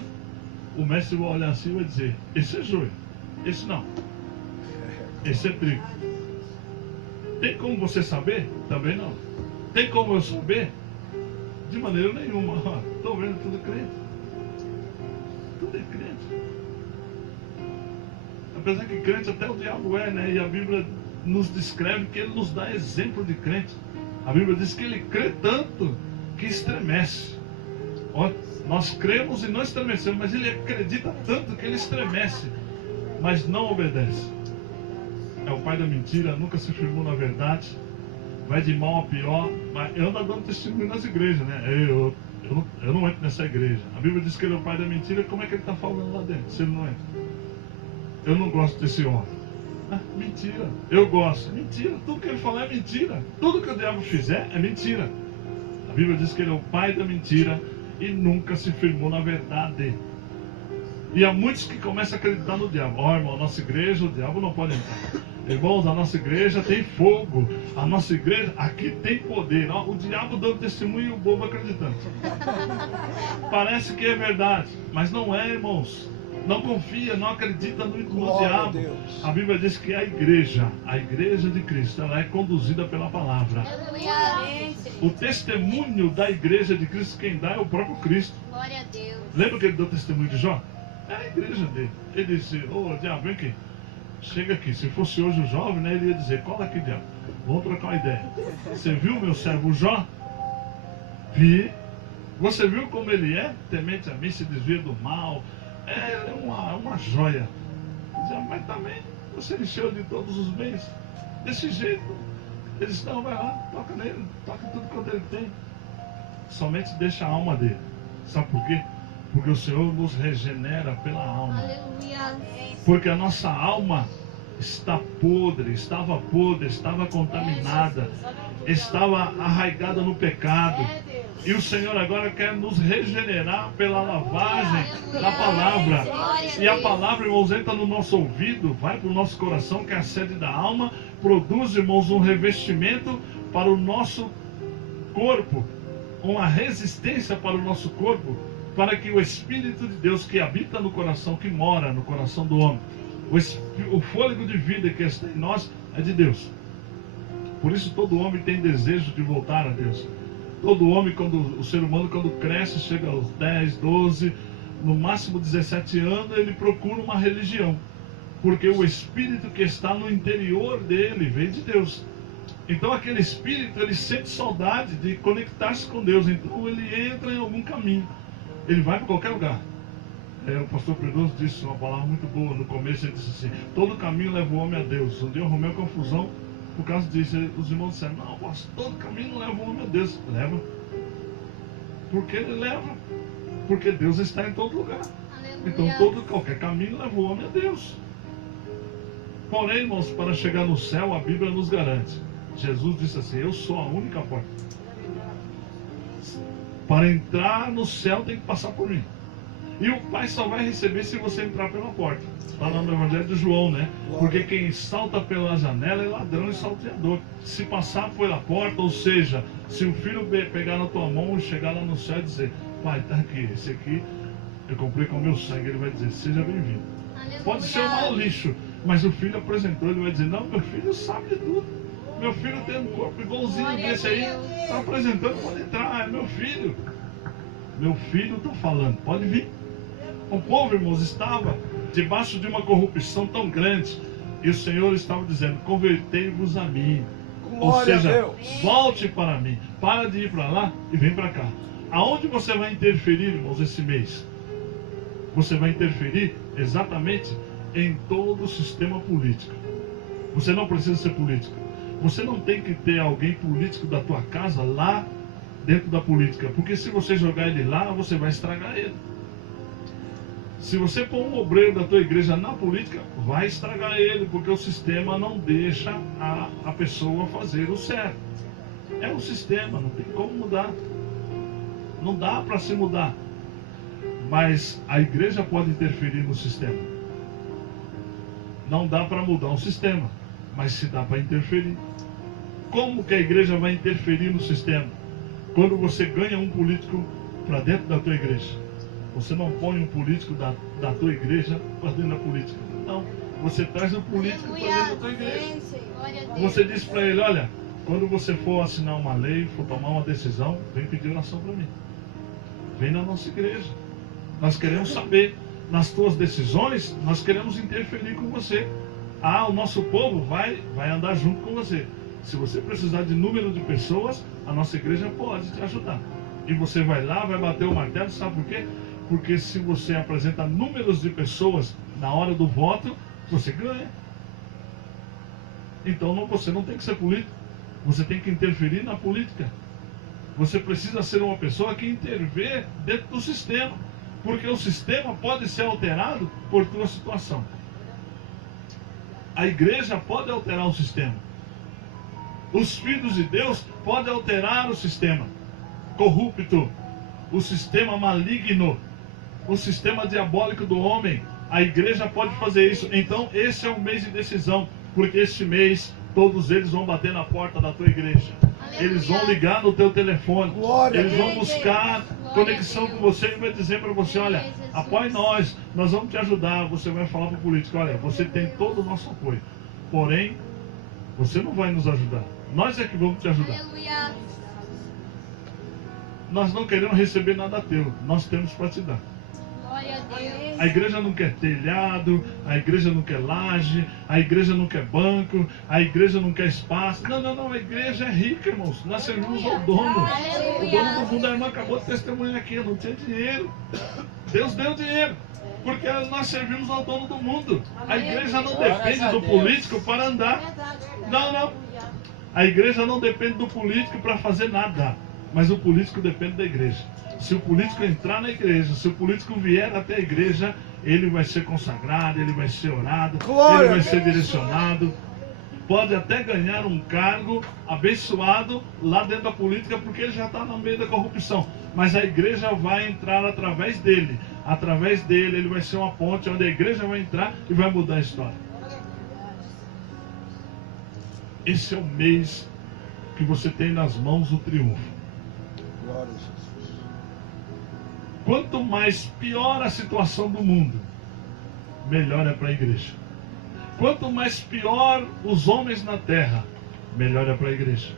o mestre vai olhar assim e vai dizer: esse é joio, esse não, esse é trigo. Tem como você saber? Também não. Tem como eu saber? De maneira nenhuma. Estou vendo tudo crente. Tudo é crente. Apesar que crente até o diabo é, né? E a Bíblia nos descreve que ele nos dá exemplo de crente. A Bíblia diz que ele crê tanto que estremece. Nós cremos e não estremecemos, mas ele acredita tanto que ele estremece, mas não obedece. É o pai da mentira, nunca se firmou na verdade, vai de mal a pior, mas anda dando testemunho nas igrejas, né? Eu não entro nessa igreja. A Bíblia diz que ele é o pai da mentira, como é que ele está falando lá dentro, se ele não entra? Eu não gosto desse homem. Mentira. Eu gosto. Mentira. Tudo que ele falar é mentira. Tudo que o diabo fizer é mentira. A Bíblia diz que ele é o pai da mentira e nunca se firmou na verdade. E há muitos que começam a acreditar no diabo. Irmão, a nossa igreja, o diabo não pode entrar. Irmãos, a nossa igreja tem fogo. A nossa igreja, aqui tem poder. O diabo dando testemunho e o bobo acreditando. Parece que é verdade, mas não é, irmãos. Não confia, não acredita no diabo. A Bíblia diz que a igreja de Cristo, ela é conduzida pela palavra. O testemunho da igreja de Cristo, quem dá é o próprio Cristo. Glória a Deus. Lembra que ele deu testemunho de Jó? É a igreja dele. Ele disse: diabo, vem aqui. Chega aqui. Se fosse hoje o jovem, né, ele ia dizer: cola aqui, diabo. Vamos trocar uma ideia. Você viu meu servo Jó? Vi. Você viu como ele é? Temente a mim, se desvia do mal. É uma joia. Mas também você encheu de todos os bens. Desse jeito. Ele disse: não, vai lá, toca nele, toca tudo quanto ele tem. Somente deixa a alma dele. Sabe por quê? Porque o Senhor nos regenera pela alma. Aleluia. Porque a nossa alma estava podre, estava contaminada, estava arraigada no pecado. E o Senhor agora quer nos regenerar pela lavagem da palavra. E a palavra, irmãos, entra no nosso ouvido, vai para o nosso coração, que é a sede da alma, produz, irmãos, um revestimento para o nosso corpo, uma resistência para o nosso corpo, para que o Espírito de Deus que habita no coração, que mora no coração do homem, o fôlego de vida que está em nós é de Deus. Por isso todo homem tem desejo de voltar a Deus. Todo homem, o ser humano, quando cresce, chega aos 10, 12, no máximo 17 anos, ele procura uma religião. Porque o Espírito que está no interior dele vem de Deus. Então aquele Espírito, ele sente saudade de conectar-se com Deus. Então ele entra em algum caminho. Ele vai para qualquer lugar. O pastor Pedroso disse uma palavra muito boa no começo. Ele disse assim: todo caminho leva o homem a Deus. Um dia eu arrumei uma confusão por causa disso. Os irmãos disseram: não, pastor, todo caminho não leva o homem a Deus. Leva. Porque ele leva. Porque Deus está em todo lugar. Aleluia. Então qualquer caminho leva o homem a Deus. Porém, irmãos, para chegar no céu, a Bíblia nos garante. Jesus disse assim: eu sou a única porta. Para entrar no céu tem que passar por mim. E o Pai só vai receber se você entrar pela porta. Está lá no Evangelho de João, né? Porque quem salta pela janela é ladrão e salteador. Se passar pela porta, ou seja, se o filho pegar na tua mão e chegar lá no céu e dizer: Pai, está aqui, esse aqui eu comprei com o meu sangue, ele vai dizer: seja bem-vindo. Pode ser um mau lixo, mas o filho apresentou, ele vai dizer: não, meu filho sabe de tudo. Meu filho tem um corpo igualzinho desse aí, está apresentando, pode entrar, é meu filho. Meu filho está falando, pode vir. O povo, irmãos, estava debaixo de uma corrupção tão grande, e o Senhor estava dizendo: convertei-vos a mim. Ou seja, volte para mim, para de ir para lá e vem para cá. Aonde você vai interferir, irmãos, esse mês? Você vai interferir exatamente em todo o sistema político. Você não precisa ser político. Você não tem que ter alguém político da tua casa lá dentro da política, porque se você jogar ele lá, você vai estragar ele. Se você pôr um obreiro da tua igreja na política, vai estragar ele, porque o sistema não deixa a pessoa fazer o certo. É o sistema, não tem como mudar. Não dá para se mudar. Mas a igreja pode interferir no sistema. Não dá para mudar o sistema, mas se dá para interferir. Como que a igreja vai interferir no sistema? Quando você ganha um político para dentro da tua igreja. Você não põe um político da tua igreja para dentro da política. Não, você traz o político para dentro da tua igreja. Você diz para ele: olha, quando você for assinar uma lei, for tomar uma decisão, vem pedir oração para mim. Vem na nossa igreja. Nós queremos saber, nas tuas decisões, nós queremos interferir com você. Ah, o nosso povo vai andar junto com você. Se você precisar de número de pessoas, a nossa igreja pode te ajudar. E você vai lá, vai bater o martelo, sabe por quê? Porque se você apresenta números de pessoas na hora do voto, você ganha. Então você não tem que ser político. Você tem que interferir na política. Você precisa ser uma pessoa que intervê dentro do sistema. Porque o sistema pode ser alterado por tua situação. A igreja pode alterar o sistema. Os filhos de Deus podem alterar o sistema corrupto, o sistema maligno, o sistema diabólico do homem. A igreja pode fazer isso. Então esse é um mês de decisão, porque este mês todos eles vão bater na porta da tua igreja. Eles vão ligar no teu telefone. Eles vão buscar conexão com você e vai dizer para você: olha, apoie nós vamos te ajudar. Você vai falar para o político: olha, você tem todo o nosso apoio, porém você não vai nos ajudar, nós é que vamos te ajudar. Nós não queremos receber nada teu, nós temos para te dar. A igreja não quer telhado, a igreja não quer laje, a igreja não quer banco, a igreja não quer espaço. Não, a igreja é rica, irmãos. Nós servimos ao dono. O dono do mundo, a irmã acabou de testemunhar aqui, eu não tinha dinheiro. Deus deu dinheiro, porque nós servimos ao dono do mundo. A igreja não depende do político para andar. Não. A igreja não depende do político para fazer nada, mas o político depende da igreja. Se o político entrar na igreja, se o político vier até a igreja, ele vai ser consagrado, ele vai ser orado, ele vai ser direcionado. Pode até ganhar um cargo abençoado lá dentro da política, porque ele já está no meio da corrupção. Mas a igreja vai entrar através dele. Através dele, ele vai ser uma ponte onde a igreja vai entrar e vai mudar a história. Esse é o mês que você tem nas mãos o triunfo. Glória a Jesus. Quanto mais pior a situação do mundo, melhor é para a igreja. Quanto mais pior os homens na terra, melhor é para a igreja.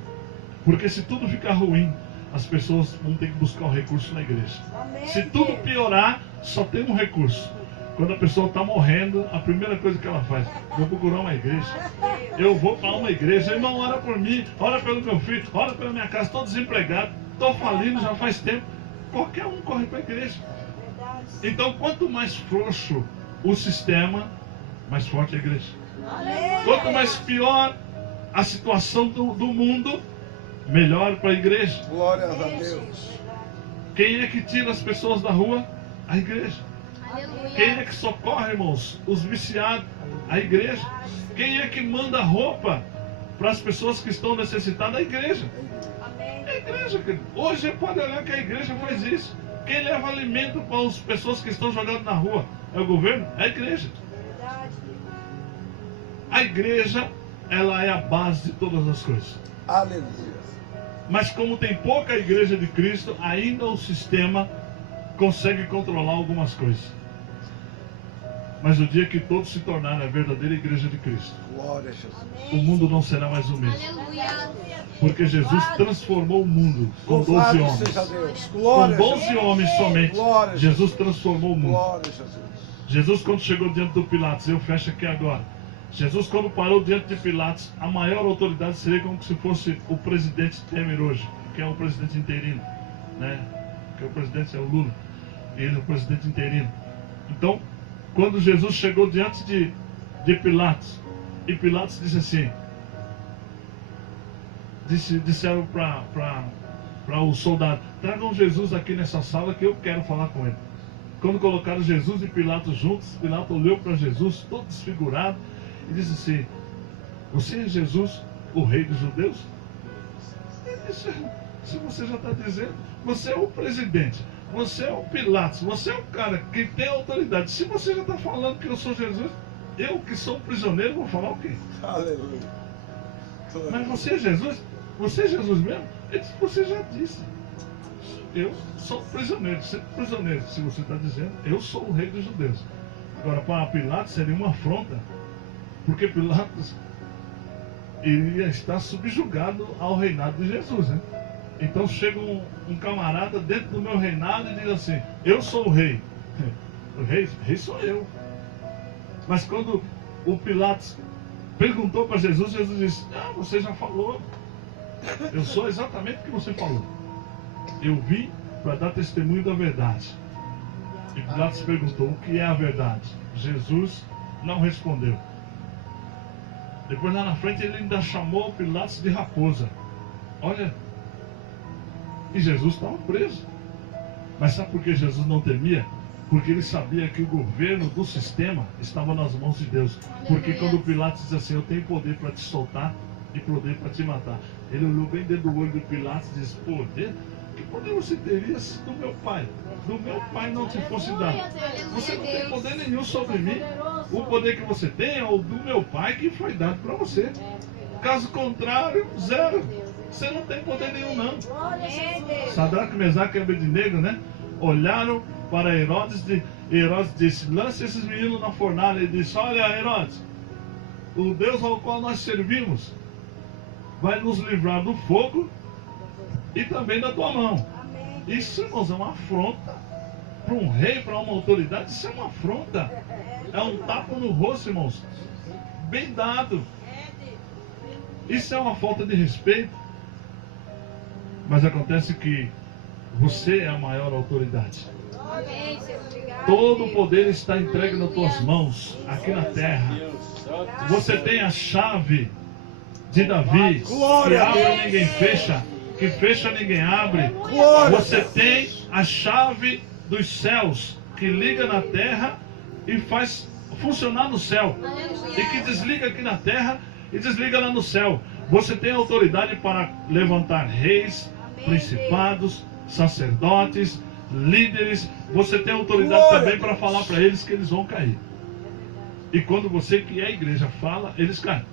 Porque se tudo ficar ruim, as pessoas vão ter que buscar o recurso na igreja. Se tudo piorar, só tem um recurso. Quando a pessoa está morrendo, a primeira coisa que ela faz: vou procurar uma igreja. Eu vou para uma igreja. Irmão, ora por mim, ora pelo meu filho, ora pela minha casa. Estou desempregado, estou falindo já faz tempo. Qualquer um corre para a igreja. Então, quanto mais frouxo o sistema, mais forte a igreja. Quanto mais pior a situação do mundo, melhor para a igreja. Glórias a Deus. Quem é que tira as pessoas da rua? A igreja. Quem é que socorre, irmãos? Os viciados, a igreja. Quem é que manda roupa para as pessoas que estão necessitadas? A igreja. É a igreja, querido. Hoje pode olhar que a igreja faz isso. Quem leva alimento para as pessoas que estão jogando na rua? É o governo? É a igreja. A igreja, ela é a base de todas as coisas. Aleluia. Mas como tem pouca igreja de Cristo, ainda o sistema consegue controlar algumas coisas. Mas o dia que todos se tornarem a verdadeira igreja de Cristo, Glória a Jesus. o mundo não será mais o mesmo. Aleluia. Porque Jesus transformou o mundo com 12 Louvado homens. seja Deus. Com Glória a 12 Jesus. homens somente, Glória a Jesus transformou o mundo. Glória a Jesus. Jesus, quando chegou diante do Pilatos, eu fecho aqui agora. Jesus, quando parou diante de Pilatos, a maior autoridade seria como se fosse o presidente Temer hoje, que é o presidente interino, né? Que o presidente é o Lula, e ele é o presidente interino. Então, quando Jesus chegou diante de Pilatos, e Pilatos disse assim, disseram para o soldado, tragam Jesus aqui nessa sala que eu quero falar com ele. Quando colocaram Jesus e Pilatos juntos, Pilatos olhou para Jesus, todo desfigurado, e disse assim, você é Jesus, o rei dos judeus? Ele disse, se você já está dizendo, você é o presidente, você é o Pilatos, você é o cara que tem autoridade. Se você já está falando que eu sou Jesus, eu que sou prisioneiro, vou falar o quê? Aleluia. Mas você é Jesus? Você é Jesus mesmo? Ele disse, você já disse. Eu sou prisioneiro, sempre prisioneiro. Se você está dizendo, eu sou o rei dos judeus. Agora, para Pilatos seria uma afronta, porque Pilatos iria estar subjugado ao reinado de Jesus, né? Então chega um camarada dentro do meu reinado e diz assim, eu sou o rei. O rei sou eu. Mas quando o Pilatos perguntou para Jesus, Jesus disse, você já falou. Eu sou exatamente o que você falou. Eu vim para dar testemunho da verdade. E Pilatos perguntou, o que é a verdade? Jesus não respondeu. Depois lá na frente ele ainda chamou Pilatos de raposa. Olha, e Jesus estava preso. Mas sabe por que Jesus não temia? Porque ele sabia que o governo do sistema estava nas mãos de Deus. Porque quando Pilatos diz assim, eu tenho poder para te soltar e poder para te matar. Ele olhou bem dentro do olho de Pilatos e disse, poder? Que poder você teria se do meu pai? Do meu pai não te fosse dado. Você não tem poder nenhum sobre mim. O poder que você tem é o do meu pai que foi dado para você. Caso contrário, zero. Você não tem poder nenhum não. Sadraque, Mesaque e Abednego, né? Olharam para Herodes e Herodes disse, lance esses meninos na fornalha. Ele disse, olha Herodes, o Deus ao qual nós servimos vai nos livrar do fogo e também da tua mão. Isso, irmãos, é uma afronta para um rei, para uma autoridade. Isso é uma afronta. É um tapa no rosto, irmãos, bem dado. Isso é uma falta de respeito. Mas acontece que você é a maior autoridade. Todo o poder está entregue nas tuas mãos, aqui na terra. Você tem a chave de Davi, que abre ninguém fecha, que fecha ninguém abre. Você tem a chave dos céus, que liga na terra e faz funcionar no céu, e que desliga aqui na terra e desliga lá no céu. Você tem autoridade para levantar reis, principados, sacerdotes, líderes. Você tem autoridade também para falar para eles que eles vão cair. E quando você, que é a igreja, fala, eles caem.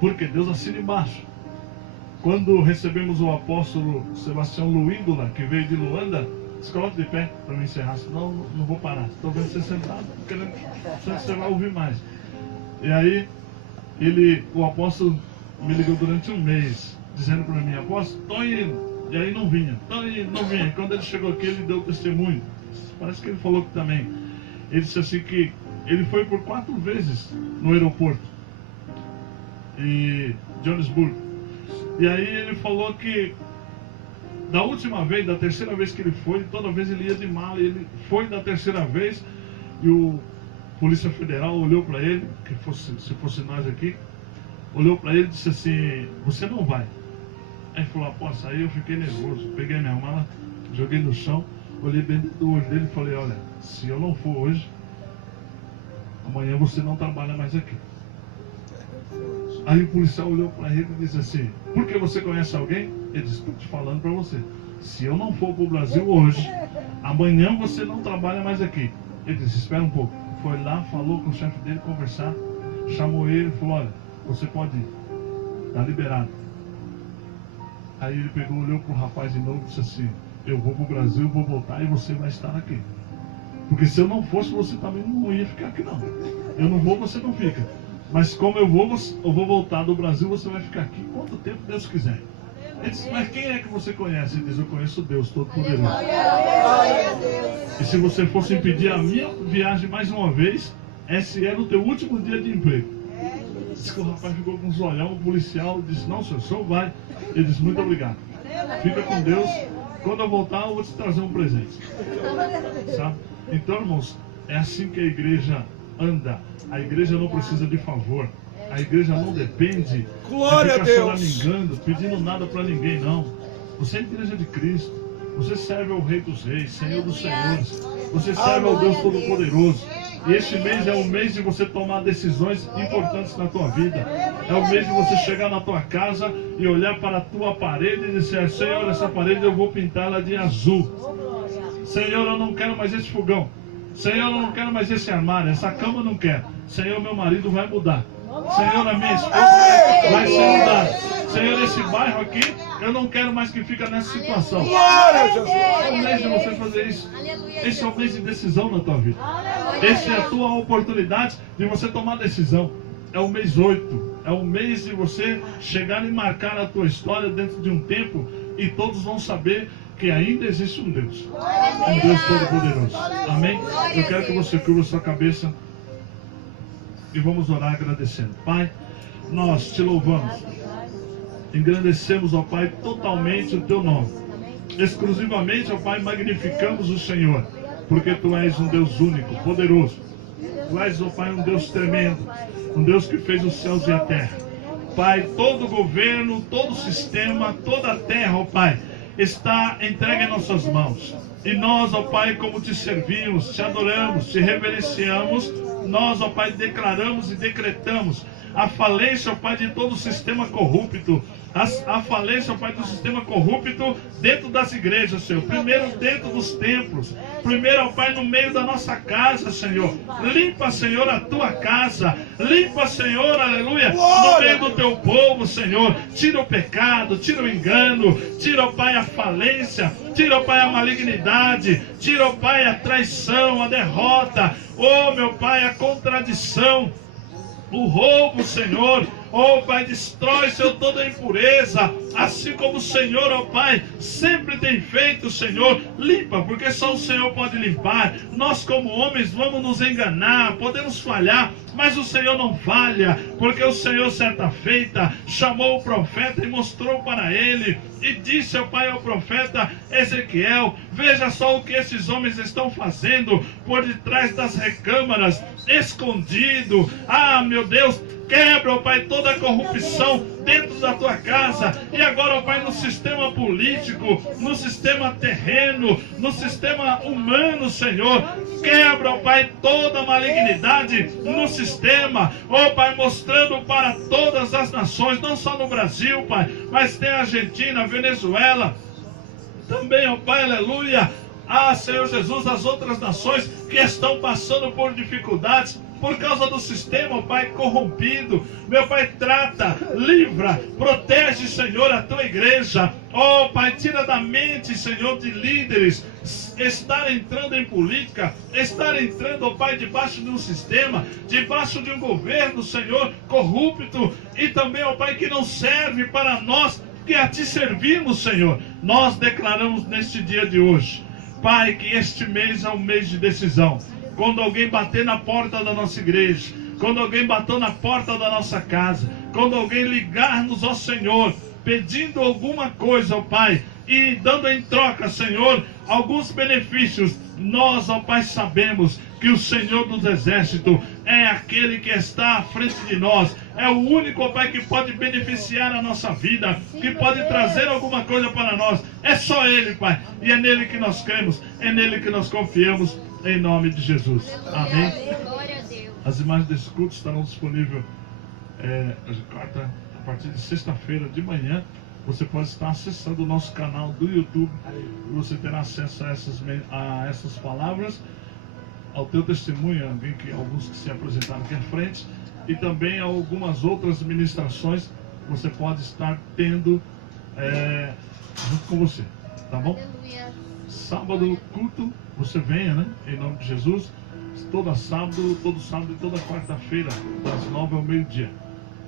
Porque Deus assina embaixo. Quando recebemos o apóstolo Sebastião Luíndola, que veio de Luanda, se coloque de pé para me encerrar, senão não vou parar. Estou vendo você sentado, querendo, você vai ouvir mais. E aí, o apóstolo me ligou durante um mês, dizendo para mim, apóstolo, estou indo. E aí não vinha, não vinha. Quando ele chegou aqui, ele deu testemunho. Parece que ele falou que também. Ele disse assim que ele foi por 4 vezes no aeroporto de Johannesburgo. E aí ele falou que da última vez, da terceira vez que ele foi, toda vez ele ia de mala. Ele foi da terceira vez e o Polícia Federal olhou para ele, se fosse nós aqui, olhou para ele e disse assim, você não vai. Aí ele falou, apóstolo, aí eu fiquei nervoso, peguei minha mala, joguei no chão, olhei bem dentro do olho dele e falei, olha, se eu não for hoje, amanhã você não trabalha mais aqui. Aí o policial olhou para ele e disse assim, por que você conhece alguém? Ele disse, estou te falando para você, se eu não for para o Brasil hoje, amanhã você não trabalha mais aqui. Ele disse, espera um pouco. Foi lá, falou com o chefe dele, conversar, chamou ele e falou, olha, você pode ir, está liberado. Aí ele pegou, olhou para o rapaz de novo e disse assim, eu vou para o Brasil, vou voltar e você vai estar aqui. Porque se eu não fosse, você também não ia ficar aqui não. Eu não vou, você não fica. Mas como eu vou voltar do Brasil, você vai ficar aqui quanto tempo Deus quiser. Ele disse, mas quem é que você conhece? Ele diz, eu conheço Deus Todo-Poderoso. E se você fosse impedir a minha viagem mais uma vez, esse era o teu último dia de emprego. Diz que o rapaz ficou com os olhão, o policial disse, não, senhor, o senhor vai. Ele disse, muito obrigado. Fica com Deus. Quando eu voltar, eu vou te trazer um presente. Sabe? Então, irmãos, é assim que a igreja anda. A igreja não precisa de favor. A igreja não depende de ficar choramingando, pedindo nada para ninguém, não. Você é a igreja de Cristo. Você serve ao Rei dos Reis, Senhor dos Senhores. Você serve ao Deus Todo-Poderoso. E este mês é o mês de você tomar decisões importantes na tua vida. É o mês de você chegar na tua casa e olhar para a tua parede e dizer, Senhor, essa parede eu vou pintá-la de azul. Senhor, eu não quero mais esse fogão. Senhor, eu não quero mais esse armário. Essa cama eu não quero. Senhor, meu marido vai mudar. Senhor, a minha esposa vai ser mudada. Senhor, esse bairro aqui, eu não quero mais que fique nessa situação. É o mês de você fazer isso. Esse é o mês de decisão na tua vida. Essa é a tua oportunidade de você tomar decisão. É o mês 8. É o mês de você chegar e marcar a tua história dentro de um tempo e todos vão saber que ainda existe um Deus. Um Deus Todo-Poderoso. Amém? Eu quero que você curva a sua cabeça e vamos orar agradecendo. Pai, nós te louvamos. Engrandecemos, ó Pai, totalmente o teu nome. Exclusivamente, ó Pai, magnificamos o Senhor. Porque tu és um Deus único, poderoso. Tu és, ó Pai, um Deus tremendo. Um Deus que fez os céus e a terra. Pai, todo o governo, todo o sistema, toda a terra, ó Pai, está entregue em nossas mãos. E nós, ó Pai, como te servimos, te adoramos, te reverenciamos, nós, ó Pai, declaramos e decretamos a falência, ó Pai, de todo o sistema corrupto. A falência, ó Pai, do sistema corrupto dentro das igrejas, Senhor. Primeiro dentro dos templos. Primeiro, ó Pai, no meio da nossa casa, Senhor. Limpa, Senhor, a tua casa. Limpa, Senhor, aleluia, no meio do teu povo, Senhor. Tira o pecado, tira o engano. Tira, ó Pai, a falência. Tira, ó Pai, a malignidade. Tira, ó Pai, a traição, a derrota. Oh, meu Pai, a contradição. O roubo, Senhor. Oh, Pai, destrói, Senhor, toda a impureza. Assim como o Senhor, ó Pai, sempre tem feito, Senhor. Limpa, porque só o Senhor pode limpar. Nós, como homens, vamos nos enganar, podemos falhar, mas o Senhor não falha, porque o Senhor, certa feita, chamou o profeta e mostrou para ele. E disse, ó Pai, ao profeta Ezequiel, veja só o que esses homens estão fazendo por detrás das recâmaras, escondido. Ah, meu Deus, quebra, ó Pai, toda a corrupção dentro da tua casa. E agora, ó Pai, no sistema político, no sistema terreno, no sistema humano, Senhor. Quebra, ó Pai, toda a malignidade no sistema. Ó Pai, mostrando para todas as nações, não só no Brasil, Pai, mas tem a Argentina, a Venezuela. Também, ó Pai, aleluia. Ah, Senhor Jesus, as outras nações que estão passando por dificuldades por causa do sistema, ó Pai, corrompido. Meu Pai, trata, livra, protege, Senhor, a tua igreja. Ó Pai, tira da mente, Senhor, de líderes estar entrando em política, estar entrando, ó Pai, debaixo de um sistema, debaixo de um governo, Senhor, corrupto, e também, ó Pai, que não serve para nós que a Ti servimos, Senhor. Nós declaramos neste dia de hoje, Pai, que este mês é um mês de decisão. Quando alguém bater na porta da nossa igreja, quando alguém bater na porta da nossa casa, quando alguém ligar-nos ao Senhor, pedindo alguma coisa, ó Pai, e dando em troca, Senhor, alguns benefícios, nós, ó Pai, sabemos que o Senhor dos Exércitos é aquele que está à frente de nós. É o único, ó Pai, que pode beneficiar a nossa vida, que pode trazer alguma coisa para nós. É só Ele, Pai, e é nele que nós cremos. É nele que nós confiamos, em nome de Jesus. Amém. Glória a Deus. As imagens desse culto estarão disponíveis a partir de sexta-feira de manhã. Você pode estar acessando o nosso canal do YouTube e você terá acesso a essas palavras, ao teu testemunho, alguns que se apresentaram aqui à frente, e também a algumas outras ministrações que você pode estar tendo junto com você, tá bom? Aleluia. Sábado, culto, você venha, né? Em nome de Jesus. Todo sábado e toda quarta-feira, das 9 ao meio-dia.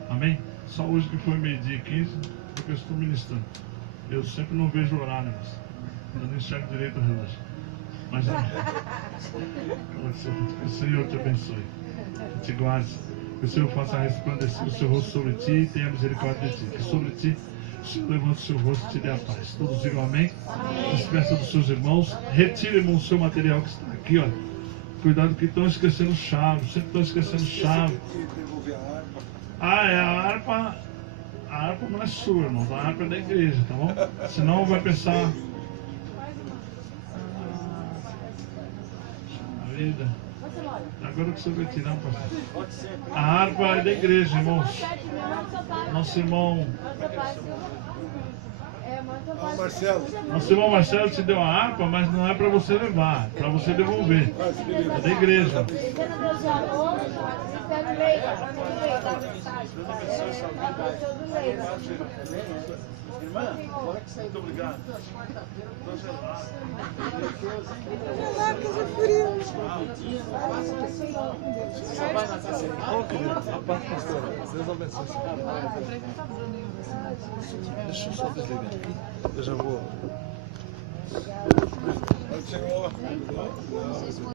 Amém? Só hoje que foi meio-dia e 15, porque eu estou ministrando. Eu sempre não vejo o horário, mas eu não enxergo direito o relógio. Mas que o Senhor te abençoe, que te guarde, que o Senhor faça resplandecer o seu rosto sobre ti e tenha misericórdia de ti. Que sobre ti o Senhor levante o seu rosto e te dê a paz. Todos digam amém. Despeça dos seus irmãos. Retire, irmão, o seu material que está aqui, olha. Cuidado que estão esquecendo chave. Sempre estão esquecendo chave. A harpa. A harpa não é sua, irmão. A harpa é da igreja, tá bom? Senão vai pensar. A vida. Agora que você vai tirar, pastor. A harpa é da igreja, irmãos. Nosso irmão Marcelo te deu a harpa, mas não é para você levar, é para você devolver. É da igreja. Muito obrigado. Deus abençoe. Deixa eu só desligar aqui. Eu já vou.